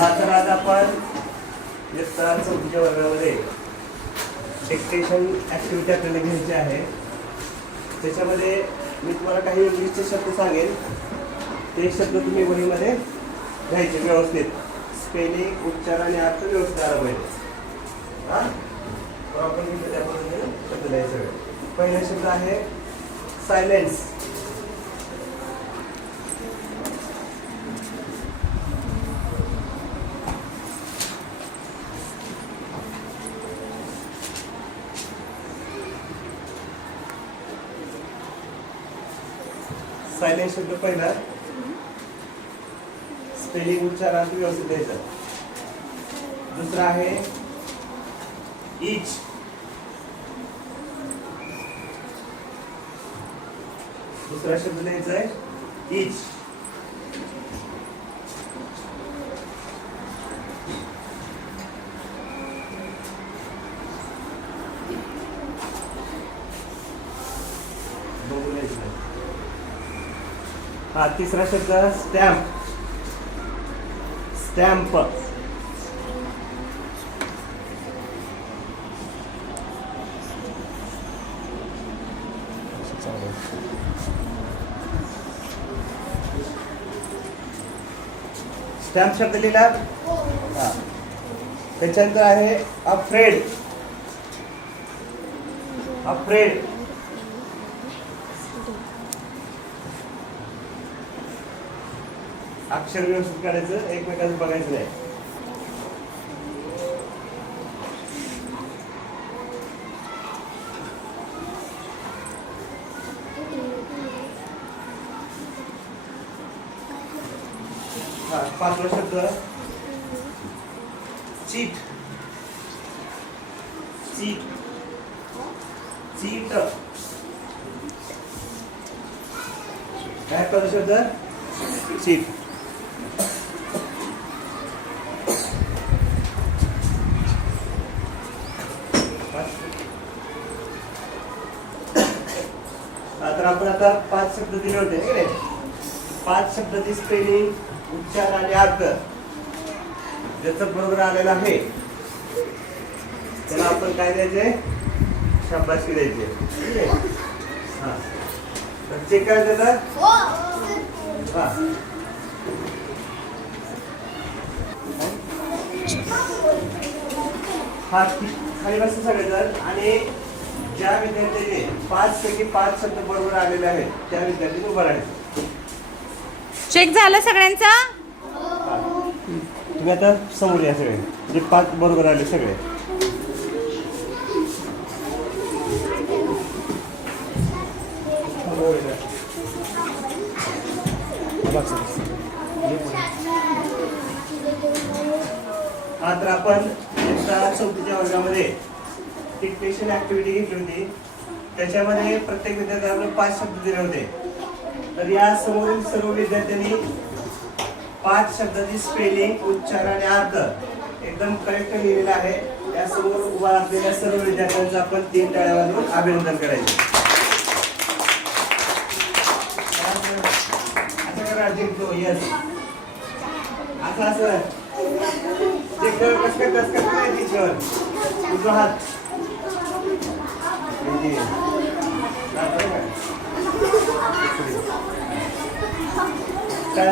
तर आज आपण इयत्ता चौथीच्या वर्गामध्ये डिक्टेशन ॲक्टिव्हिटी आपल्याला घ्यायची आहे. त्याच्यामध्ये मी तुम्हाला काही इंग्लिशचे शब्द सांगेन, ते शब्द तुम्ही वहीमध्ये घ्यायचे व्यवस्थित, स्पेलिंग, उच्चार आणि अर्थ व्यवस्थित आला पाहिजे. हां, आपण त्या पद्धतीने शब्द लिहायचे. पहिला शब्द आहे सायलेन्स. सायलेन्स शब्द पहिला, स्पेलिंग, उच्चारार्थ व्यवस्थित द्यायचा. दुसरा आहे इच. दुसरा शब्द द्यायचा आहे इच. हा, तिसरा शब्द स्टॅम्प. स्टॅम्प. स्टॅम्प शब्द लिहिला. हा, त्याच्यानंतर आहे अफ्रेड. अफ्रेड. अक्षर व्यवस्थित काढायचं, एकमेकांचं बघायचं नाही. हा, पाचवा शब्द चीट. चीट. चीट. काय पहिला शब्द चीट. तर आपण आता 5 शब्द दिले होते की नाही. 5 शब्दाची स्पेलिंग, उच्चार आणि अर्थ ज्याचं बरोबर आलेला आहे त्याला आपण काय द्यायचे, शाबासकी द्यायची. ठीक आहे. हा, तर चेक करायचं तर हा, हा खाली बसतं सगळेजण. आणि ज्या विद्यार्थ्याने 5 पैकी 5 शब्द बरोबर आलेले आहेत त्या विद्यार्थ्यांनी उभं राहायचं. चेक झालं सगळ्यांचा. तुम्ही आता समोर या सगळे, जे 5 बरोबर आले सगळे. हा, तर आपण चौथीच्या वर्गामध्ये डिक्टेशन ॲक्टिव्हिटी घेतली होती. त्याच्यामध्ये प्रत्येक विद्यार्थ्याला 5 शब्द दिले होते. तर या समोरील सर्व विद्यार्थ्यांनी 5 शब्दाची स्पेलिंग, उच्चार आणि अर्थ एकदम करेक्ट लिहिलेला आहे. या समोर उभा असलेल्या सर्व विद्यार्थ्यांचं आपण 3 टाळ्या वाजवून अभिनंदन करायचे. असं करा, जिंकतो. यस, असं असं कसं नाही टीचर. तुझा हात काय